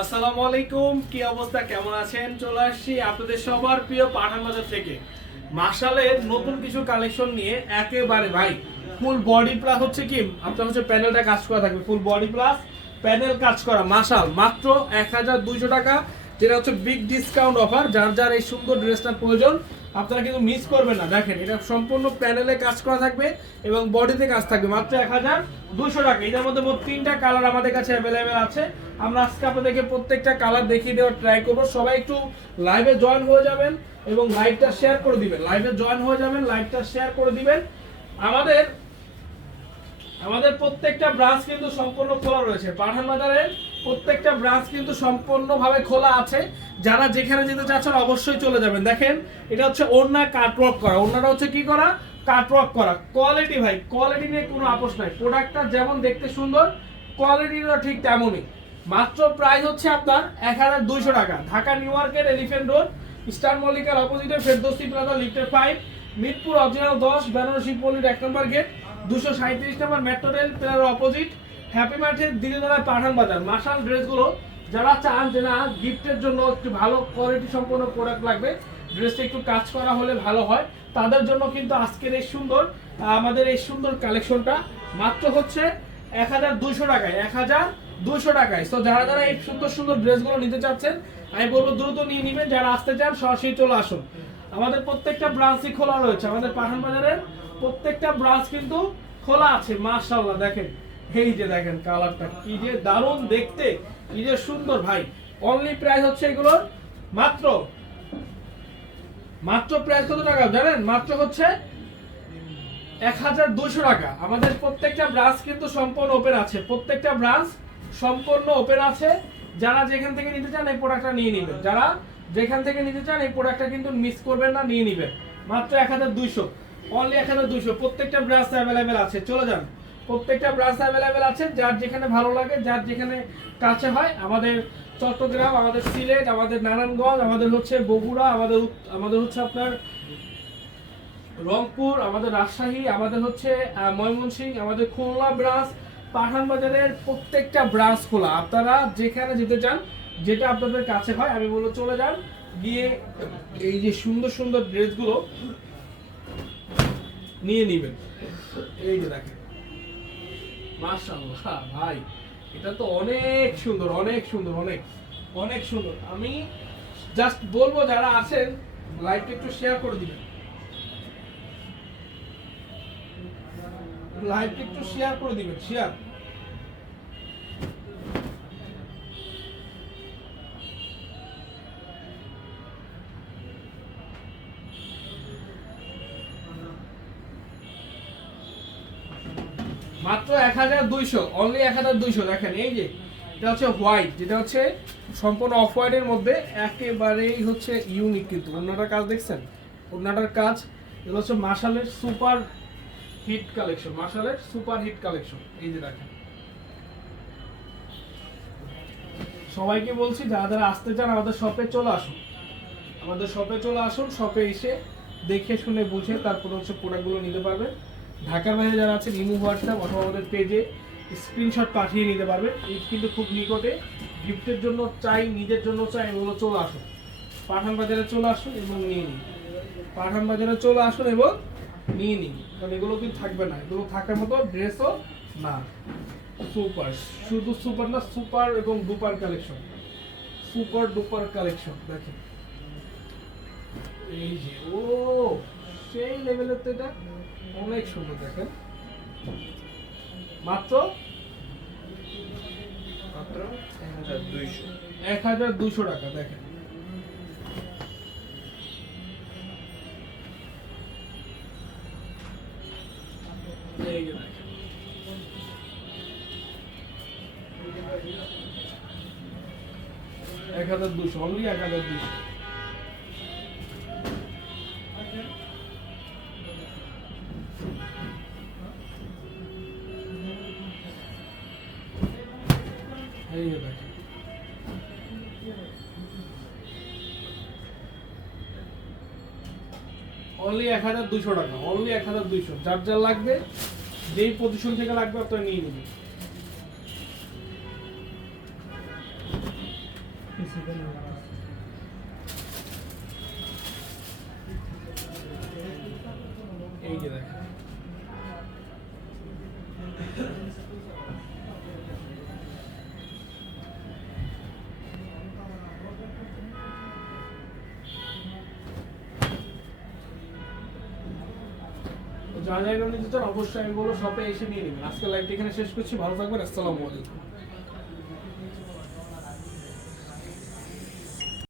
আসসালামু আলাইকুম, কি অবস্থা? কেমন আছেন? চলে আসছি আপনাদের সবার প্রিয় পাঠান বাজার থেকে। মার্শালের নতুন কিছু কালেকশন নিয়ে একেবারে, ভাই ফুল বডি প্লাস হচ্ছে কি? আপনার হচ্ছে প্যানেলটা কাজ করা থাকবে ফুল বডি প্লাস প্যানেল কাজ করা। মার্শাল মাত্র এক হাজার দুইশো টাকা, যেটা হচ্ছে বিগ ডিসকাউন্ট অফার যার যার এই সুন্দর প্রয়োজন আপনারা কিন্তু মিস করবেন না। দেখেন, এটা সম্পূর্ণ প্যানেলে কাজ করা থাকবে এবং বডিতে কাজ থাকবে। মাত্র এক হাজার দুশো টাকা। এটার মধ্যে মোট তিনটা কালার আমাদের কাছে অ্যাভেলেবেল আছে। আমরা আজকে আপনাদেরকে প্রত্যেকটা কালার দেখিয়ে দেওয়ার ট্রাই করব। সবাই একটু লাইভে জয়েন হয়ে যাবেন এবং লাইভটা শেয়ার করে দিবেন। লাইভে জয়েন হয়ে যাবেন লাইভটা শেয়ার করে দিবেন। আমাদের আমাদের প্রত্যেকটা ব্রাঞ্চ কিন্তু সম্পূর্ণ খোলা রয়েছে। পাঠান বাজারের প্রত্যেকটা ব্রাঞ্চ কিন্তু সম্পূর্ণভাবে খোলা আছে। যারা যেখানে যেতে চাচ্ছেন অবশ্যই চলে যাবেন। দেখেন, এটা হচ্ছে ওড়না কাটওয়ার্ক করা। ওড়নাটা হচ্ছে কি করা? কাটওয়ার্ক করা। কোয়ালিটি ভাই কোয়ালিটি নিয়ে কোনো আপোষ নাই। প্রোডাক্টটা যেমন দেখতে সুন্দর কোয়ালিটিটা ঠিক তেমনই। মাত্র প্রাইস হচ্ছে আপনার এক হাজার দুইশো টাকা। Dhaka New Market Elephant Road Star মল্লিকার অপোজিটে ফেরদোস্তি প্লাজা লিফটের ফাইভ মিরপুর অরিজিনাল দশ, বেনারসি পল্লীর এক নম্বর গেট, দুশো সাঁত্রিশ নম্বর metro rail pillar opposite happy মার্টের দিনে দ্বারা পাঠান বাজার। মার্শাল ড্রেসগুলো যারা চান যে না গিফটের জন্য একটু ভালো কোয়ালিটি সম্পন্ন প্রোডাক্ট লাগবে ড্রেসটা একটু কাজ করা হলে ভালো হয়। তাদের জন্য কিন্তু আজকের এই সুন্দর, আমাদের এই সুন্দর কালেকশনটা মাত্র হচ্ছে এক হাজার দুইশো টাকায়, এক হাজার দুইশো টাকায়। তো যারা যারা এই সুন্দর সুন্দর ড্রেসগুলো নিতে চাচ্ছেন, আমি বলব দ্রুত নিয়ে নেবেন। যারা আসতে চান, সরাসরি চলে আসুন। আমাদের প্রত্যেকটা ব্রাঞ্চই খোলা রয়েছে। আমাদের পাঠান বাজারের প্রত্যেকটা ব্রাঞ্চ কিন্তু খোলা আছে, মাশাআল্লাহ, দেখেন। এই যে দেখেন কালারটা কি যে দারুণ দেখতে, কি যে সুন্দর ভাই। অনলি প্রাইস হচ্ছে এগুলোর মাত্র মাত্র প্রাইস কত টাকা? জানেন, মাত্র হচ্ছে এক হাজার দুশো টাকা। আমাদের প্রত্যেকটা ব্রাঞ্চ কিন্তু সম্পূর্ণ ওপেন আছে। প্রত্যেকটা ব্রাঞ্চ সম্পূর্ণ ওপেন আছে। যারা যেখান থেকে নিতে চান এই প্রোডাক্টটা নিয়ে নেবেন। যারা যেখান থেকে নিতে চান, এই প্রোডাক্টটা কিন্তু মিস করবেন না, নিয়ে নেবেন। মাত্র এক হাজার দুইশো। অনলি এক হাজার দুইশো। প্রত্যেকটা ব্রাঞ্চ অ্যাভেলেবেল আছে। চলে যান। প্রত্যেকটা ব্রাঞ্চ অ্যাভেলেবেল আছে। যার যেখানে ভালো লাগে, যার যেখানে কাছে হয়, আমাদের চট্টগ্রাম, আমাদের সিলেট, আমাদের নারায়ণগঞ্জ, আমাদের হচ্ছে বগুড়া, আমাদের আমাদের হচ্ছে আপনার রংপুর, আমাদের রাজশাহী, আমাদের হচ্ছে ময়মনসিংহ, আমাদের খুলনা ব্রাঞ্চ পাঠান বাজারের প্রত্যেকটা ব্রাঞ্চ খোলা। আপনারা যেখানে যেতে চান যেটা আপনাদের কাছে হয়, আমি বলব চলে যান, গিয়ে এই যে সুন্দর সুন্দর ড্রেসগুলো নিয়ে নেবেন। এই যে দেখেন। মাশাআল্লাহ, ভাই, এটা তো অনেক সুন্দর অনেক সুন্দর, অনেক অনেক সুন্দর। আমি জাস্ট বলব, যারা আছেন লাইভটা একটু শেয়ার করে দিবেন। লাইভটা একটু শেয়ার করে দিবেন শেয়ার মাত্র এক হাজার দুইশো অনলি এক হাজার দুইশো, দেখেন, এই যে, এটা হচ্ছে হোয়াইট যেটা হচ্ছে সম্পূর্ণ অফ হোয়াইটের মধ্যে, একেবারেই হচ্ছে ইউনিক কিন্তু। অন্যটার কাজ দেখছেন? অন্যটার কাজ, এগুলো হচ্ছে মার্শালের সুপার হিট কালেকশন মার্শালের সুপার হিট কালেকশন এই যে দেখেন। সবাইকে বলছি, যারা যারা আসতে চান আমাদের শপে চলে আসুন। আমাদের শপে চলে আসুন শপে এসে দেখে শুনে বুঝে তারপরে হচ্ছে প্রোডাক্টগুলো নিতে পারবেন। ঢাকার বাইরে যারা আছেন, ইমো, হোয়াটসঅ্যাপ অথবা আমাদের পেজে স্ক্রিনশট পাঠিয়ে নিতে পারবেন। এই কিন্তু খুব নিকটে। গিফটের জন্য চাই, নিজের জন্য চাই এগুলো চলে আসুন। পাঠান বাজারে চলে আসুন এবং নিয়ে নিন। পাঠান বাজারে চলে আসুন এবং নিয়ে নিন। কারণ এগুলো কিন্তু থাকবে না। এগুলো থাকার মতো ড্রেসও না। সুপার শুধু সুপার না সুপার এবং duper collection super duper collection দেখেন। এই যে, ও, সেই লেভেলের তো এটা। অনেক সুন্দর দেখেন। মাত্র? মাত্র এক হাজার দুশো টাকা দেখেন। এক হাজার দুশো অনলি এক হাজার দুশো অনলি এক হাজার দুইশো টাকা অনলি এক হাজার দুইশো। যার যার লাগবে, যেই পজিশন থেকে লাগবে আপনারা নিয়ে নেবেন। এই যারা যারা নিতে চান অবশ্যই আমি বলব শপে এসে নিয়ে নেবেন। আজকে লাইভটা এখানে শেষ করছি, ভালো থাকবেন, আসসালামু আলাইকুম।